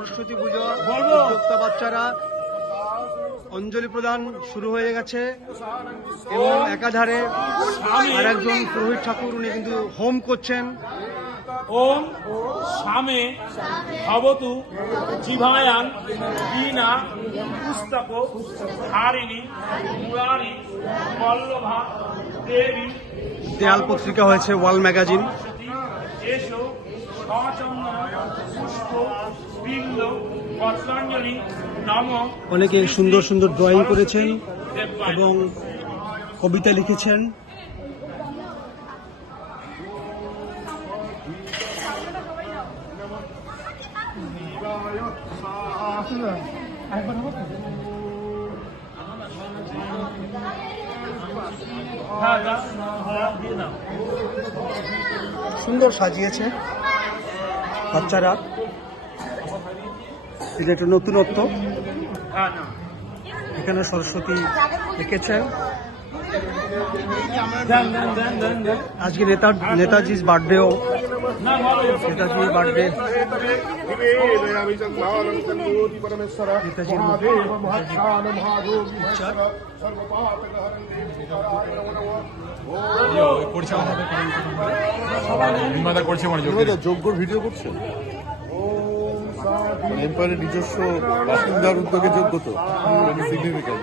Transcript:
সরস্বতী পুজো উদ্যোক্তা বাচ্চারা অঞ্জলি প্রদান শুরু হয়ে গেছে এবং একাধারে আর একজন পুরোহিত ঠাকুর উনি কিন্তু হোম করছেন। ওম সামে ভবতু জিভায়াং দীনা পুস্তক হারিণী মুরারি পল্লভা দেবী। দেয়াল পত্রিকা হয়েছে ওয়াল ম্যাগাজিন। এসো সচন্দন পুষ্প বিল্ল পত্রাঞ্জলি নম। অনেকে সুন্দর সুন্দর ড্রয়িং করেছেন এবং কবিতা লিখেছেন। সুন্দর সাজিয়েছে বাচ্চারা। এটা একটা নতুনত্ব। এখানে সরস্বতী এঁকেছেন। আজকে নেতাজির বার্থডেও, নেতাজির বার্থডে নেতাজির যজ্ঞর ভিডিও করছেন। এম্পায়ারের নিজস্ব বাসিন্দার উদ্যোগে যোগ্য তো সিগনিফিক্যান্ট।